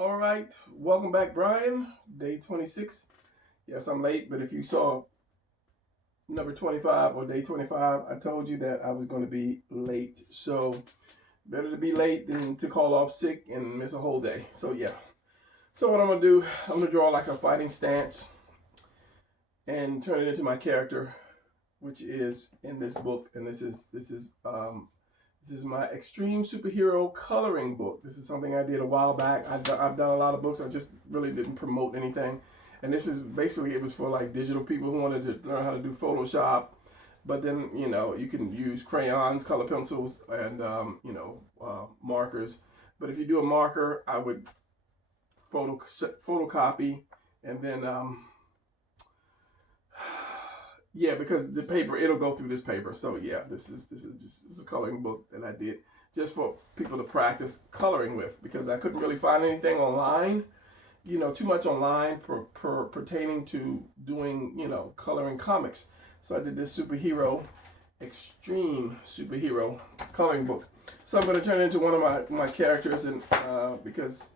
All right, welcome back, Brian. Day 26. Yes, I'm late, but if you saw number 25 or day 25, I told you that I was going to be late. So, better to be late than to call off sick and miss a whole day. So, yeah. So, what I'm going to do, I'm going to draw like a fighting stance and turn it into my character, which is in this book. And this is my extreme superhero coloring book. This is something I did a while back. I've done a lot of books. I just really didn't promote anything. And this is basically, it was for like digital people who wanted to learn how to do Photoshop. But then, you can use crayons, color pencils, and, markers. But if you do a marker, I would photocopy and then, yeah, because the paper, it'll go through this paper. So yeah, this is a coloring book that I did just for people to practice coloring with, because I couldn't really find anything online, too much online pertaining to doing, coloring comics. So I did this extreme superhero coloring book. So I'm going to turn it into one of my characters, and because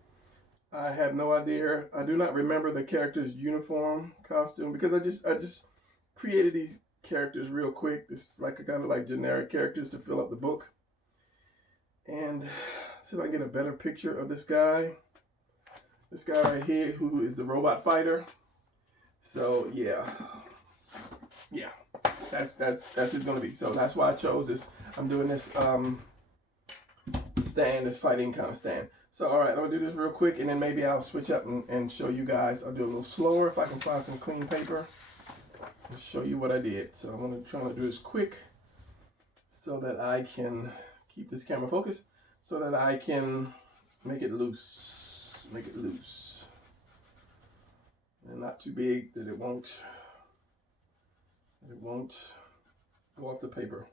I have no idea, I do not remember the character's uniform costume, because I just created these characters real quick. This is like a kind of like generic characters to fill up the book. And see if I can get a better picture of this guy. This guy right here, who is the robot fighter. So yeah, that's who's gonna be. So that's why I chose this. I'm doing this stand, this fighting kind of stand. So all right, I'm gonna do this real quick, and then maybe I'll switch up and show you guys. I'll do a little slower if I can find some clean paper. Show you what I did. So I'm going to try to do this quick so that I can keep this camera focused, so that I can make it loose, and not too big that it won't go off the paper.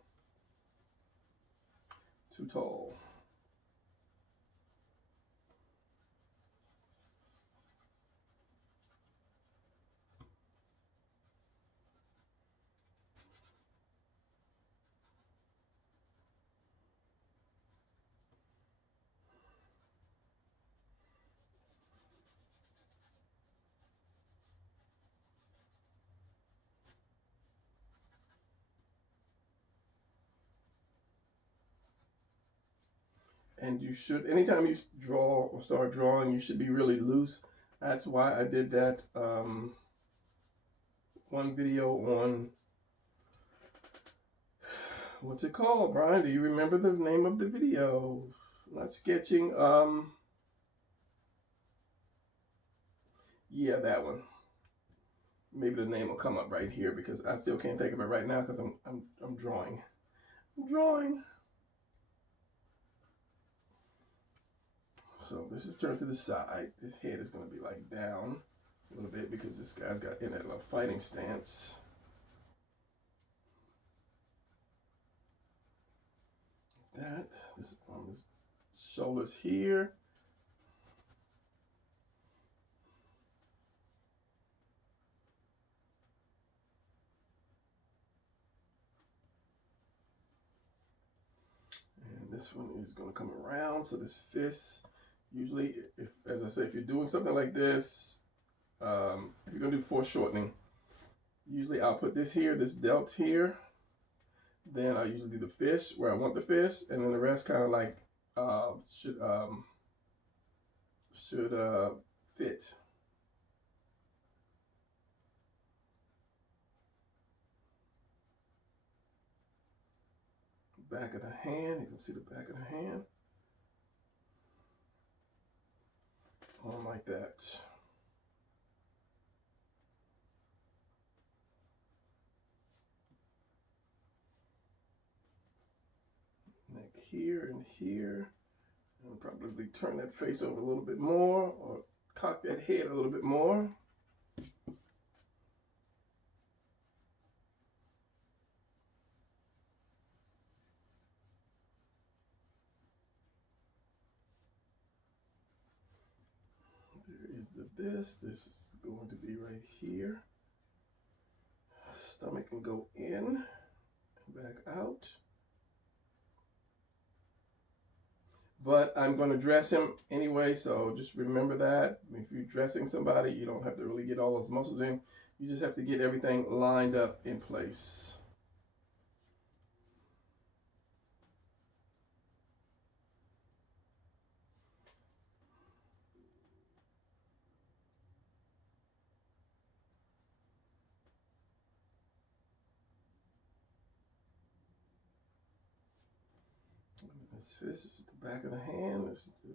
Too tall. And you should, anytime you draw or start drawing, you should be really loose. That's why I did that one video on, what's it called, Brian? Do you remember the name of the video? Not sketching. Yeah, that one. Maybe the name will come up right here, because I still can't think of it right now because I'm drawing. I'm drawing. So this is turned to the side. His head is going to be like down a little bit because this guy's got in a fighting stance. That this on his shoulders here. And this one is going to come around. So this fist, usually, if, as I say, if you're doing something like this, if you're going to do foreshortening, usually I'll put this here, this delt here. Then I usually do the fist where I want the fist, and then the rest kind of like should fit. Back of the hand, you can see the back of the hand. On like that. Neck here and here. And probably turn that face over a little bit more, or cock that head a little bit more. There is this. This is going to be right here. Stomach can go in and back out. but I'm going to dress him anyway, so just remember that. If you're dressing somebody, you don't have to really get all those muscles in. You just have to get everything lined up in place. This is the back of the hand. This is the,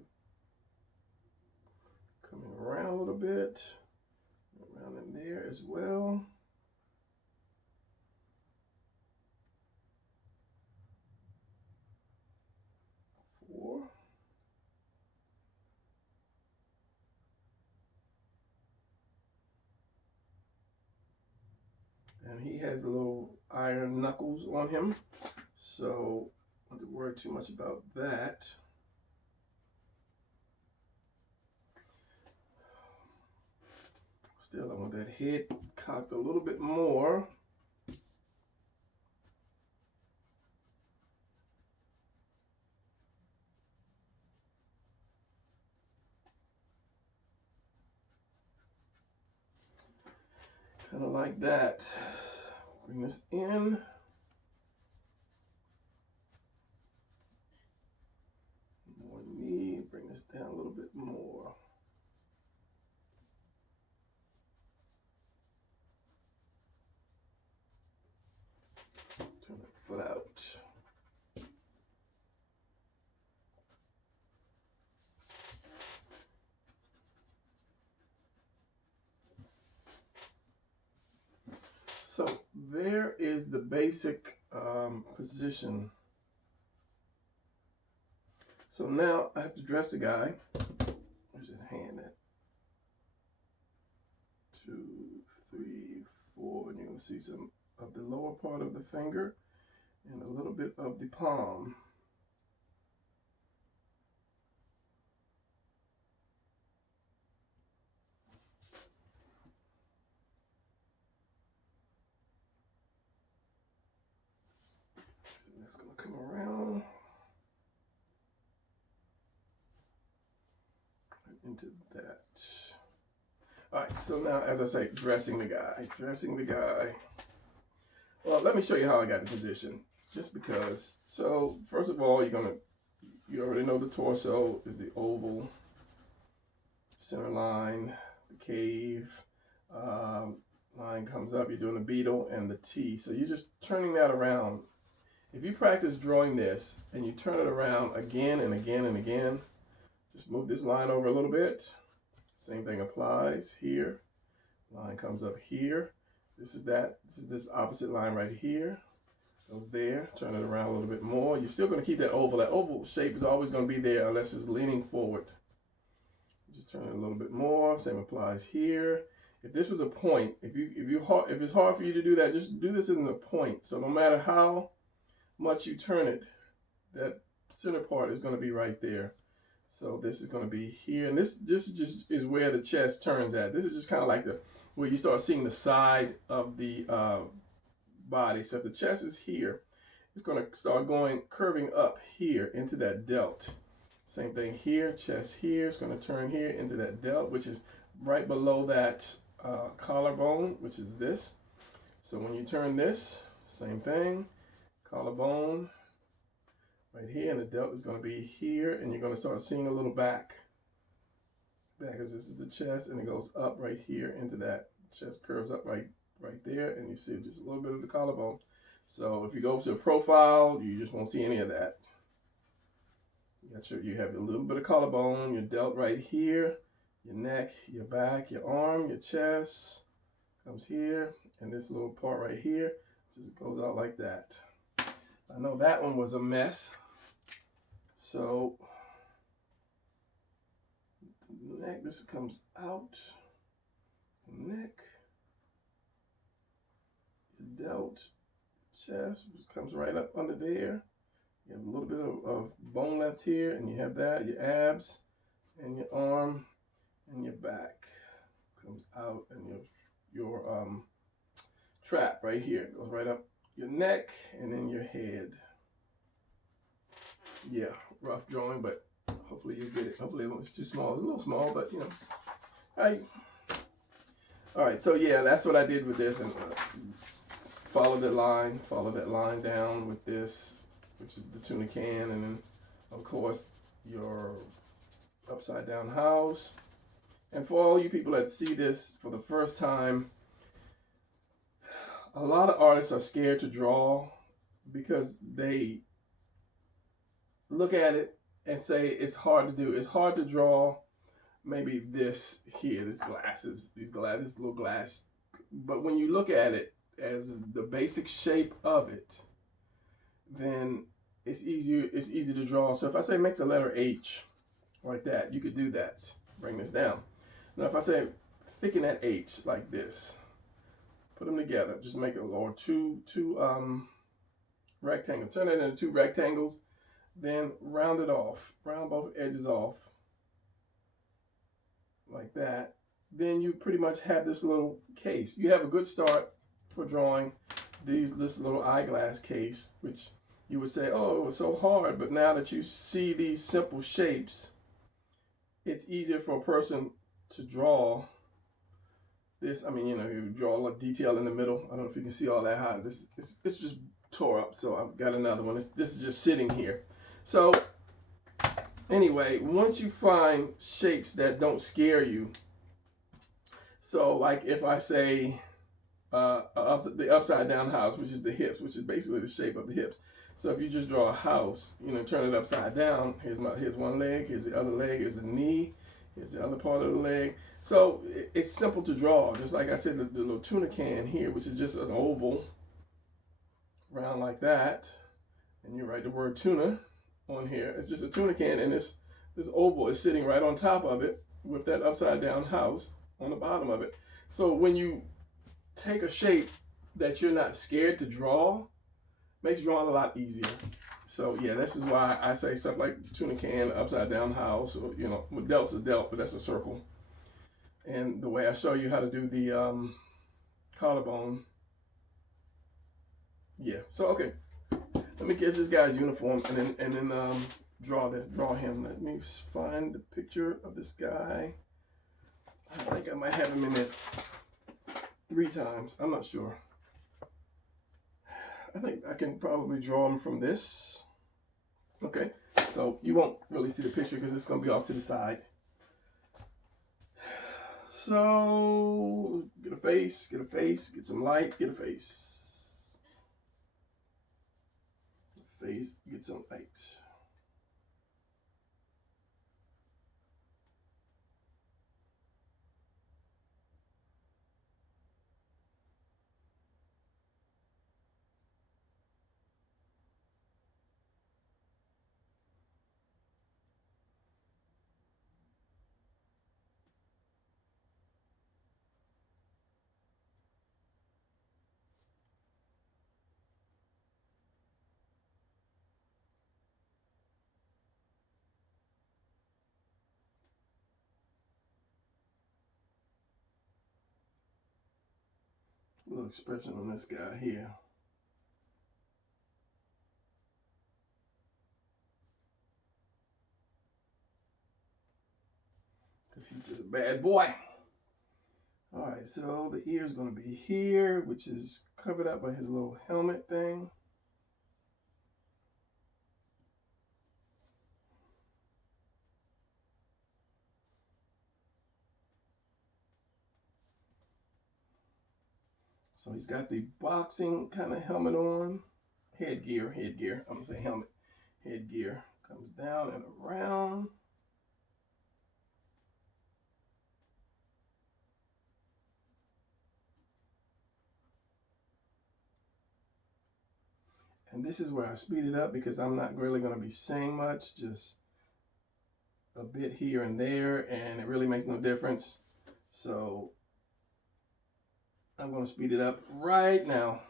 coming around a little bit, around in there as well. Four. And he has little iron knuckles on him, so I don't have to worry too much about that. Still, I want that head cocked a little bit more. Kind of like that. Bring this in. More knee. Bring this down a little bit more. Turn that foot out. So there is the basic position. So now I have to dress the guy. Where's his hand at? 2, 3, 4, and you're going to see some of the lower part of the finger and a little bit of the palm. So that's going to come around into that. All right, so now, as I say, dressing the guy. Well, let me show you how I got the position, just because. So first of all, you already know the torso is the oval, center line, the cave, line comes up, you're doing the beetle and the T. So you're just turning that around. If you practice drawing this and you turn it around again and again and again, just move this line over a little bit. Same thing applies here. Line comes up here. This is this opposite line right here. Goes there. Turn it around a little bit more. You're still going to keep that oval. That oval shape is always going to be there unless it's leaning forward. Just turn it a little bit more. Same applies here. If this was a point, if it's hard for you to do that, just do this in the point. So no matter how much you turn it, that center part is going to be right there. So this is going to be here, and this just is where the chest turns at. This is just kind of like where you start seeing the side of the body. So if the chest is here, it's going to start curving up here into that delt. Same thing here, chest here, it's going to turn here into that delt, which is right below that collarbone, which is this. So when you turn this, same thing, collarbone right here, and the delt is going to be here, and you're going to start seeing a little back because this is the chest, and it goes up right here into that. Chest curves up right there, and you see just a little bit of the collarbone. So if you go to a profile, you just won't see any of that. You have a little bit of collarbone, your delt right here, your neck, your back, your arm, your chest comes here, and this little part right here just goes out like that. I know that one was a mess. So the neck, this comes out, neck, your delt, chest, which comes right up under there. You have a little bit of bone left here, and you have that, your abs, and your arm, and your back comes out, and your trap right here goes right up your neck, and then your head. Yeah, rough drawing, but Hopefully you get it. Hopefully it's too small. It's a little small, but you know. All right, so yeah, that's what I did with this, and follow that line down with this, which is the tuna can, and then of course your upside down house. And for all you people that see this for the first time, a lot of artists are scared to draw because they look at it and say it's hard to do. It's hard to draw maybe this here, these little glass. But when you look at it as the basic shape of it, then it's easy to draw. So if I say make the letter H like that, you could do that. Bring this down. Now if I say thicken that H like this, put them together, just make it or two rectangles. Turn it into two rectangles, then round it off, round both edges off like that. Then you pretty much have this little case. You have a good start for drawing this little eyeglass case, which you would say, oh, it was so hard. But now that you see these simple shapes, it's easier for a person to draw this. I mean, you know, you draw a lot of detail in the middle. I don't know if you can see all that high. It's just tore up, so I've got another one. This is just sitting here. So anyway, once you find shapes that don't scare you, so like if I say the upside down house, which is the hips, which is basically the shape of the hips. So if you just draw a house, you know, turn it upside down, here's one leg, here's the other leg, here's the knee, here's the other part of the leg. So it's simple to draw. Just like I said, the little tuna can here, which is just an oval, round like that. And you write the word tuna on here. It's just a tuna can, and this oval is sitting right on top of it with that upside down house on the bottom of it. So when you take a shape that you're not scared to draw, makes drawing a lot easier. So yeah, this is why I say stuff like tuna can, upside down house, or you know, with delt's a delt, but that's a circle. And the way I show you how to do the collarbone. Yeah. So okay, let me get this guy's uniform and then draw him. Let me find the picture of this guy. I think I might have him in there 3 times. I'm not sure. I think I can probably draw him from this. Okay, so you won't really see the picture because it's going to be off to the side. So get a face, get some light, get a face. Face, get some light. A little expression on this guy here. Because he's just a bad boy. All right, so the ear is going to be here, which is covered up by his little helmet thing. So he's got the boxing kind of helmet on. Headgear. I'm going to say helmet. Headgear comes down and around. And this is where I speed it up because I'm not really going to be saying much, just a bit here and there, and it really makes no difference. So I'm going to speed it up right now.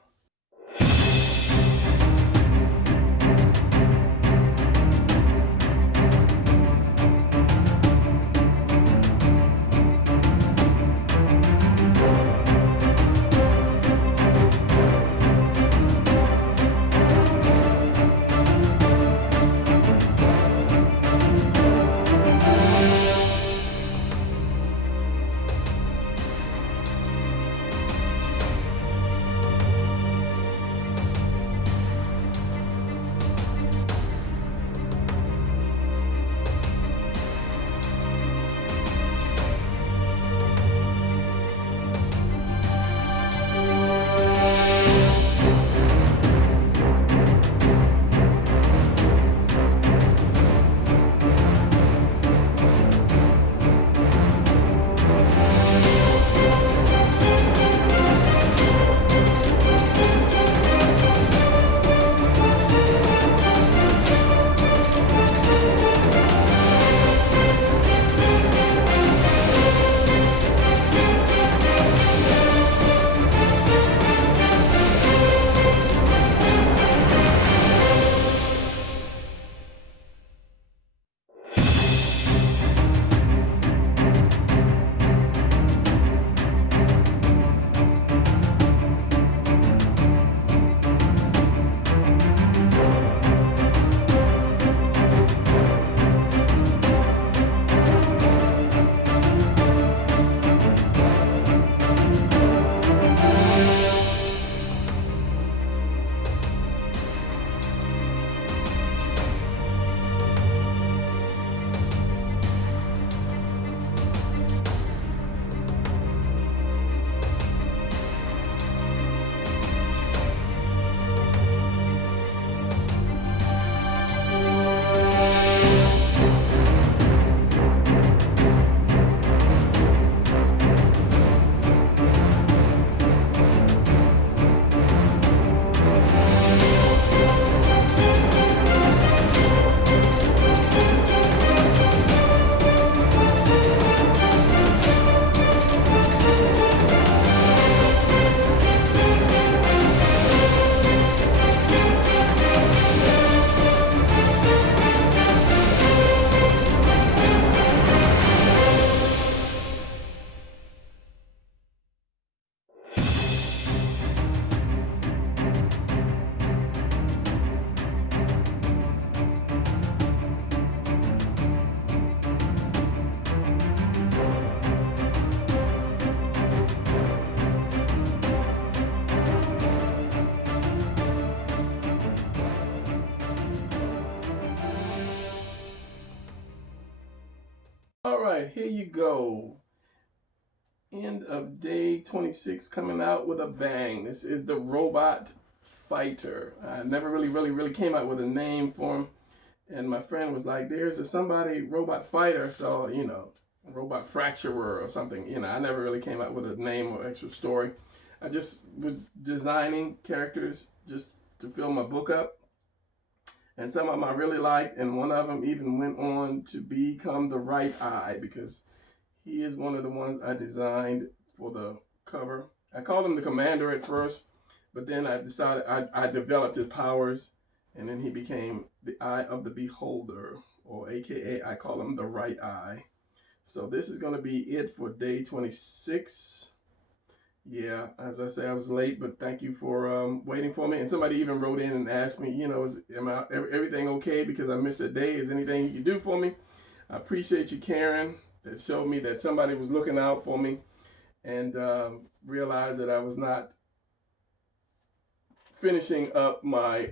right, here you go. End of day 26 coming out with a bang. This is the Robot Fighter. I never really came out with a name for him. And my friend was like, there's somebody Robot Fighter, so, you know, Robot Fracturer or something. You know, I never really came out with a name or extra story. I just was designing characters just to fill my book up. And some of them I really liked, and one of them even went on to become the Right Eye, because he is one of the ones I designed for the cover. I called him the Commander at first, but then I decided I developed his powers, and then he became the Eye of the Beholder, or AKA I call him the Right Eye. So this is going to be it for day 26. Yeah, as I say, I was late, but thank you for waiting for me. And somebody even wrote in and asked me, you know, am everything okay because I missed a day? Is anything you can do for me? I appreciate you, Karen. That showed me that somebody was looking out for me, and realized that I was not finishing up my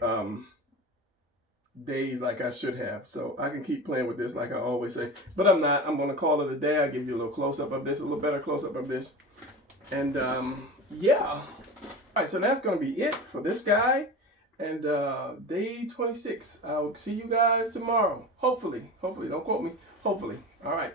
days like I should have. So I can keep playing with this like I always say, but I'm not. I'm going to call it a day. I'll give you a little close-up of this, a little better close-up of this. And yeah. All right, so that's going to be it for this guy. And day 26. I'll see you guys tomorrow. Hopefully. Don't quote me. Hopefully. All right.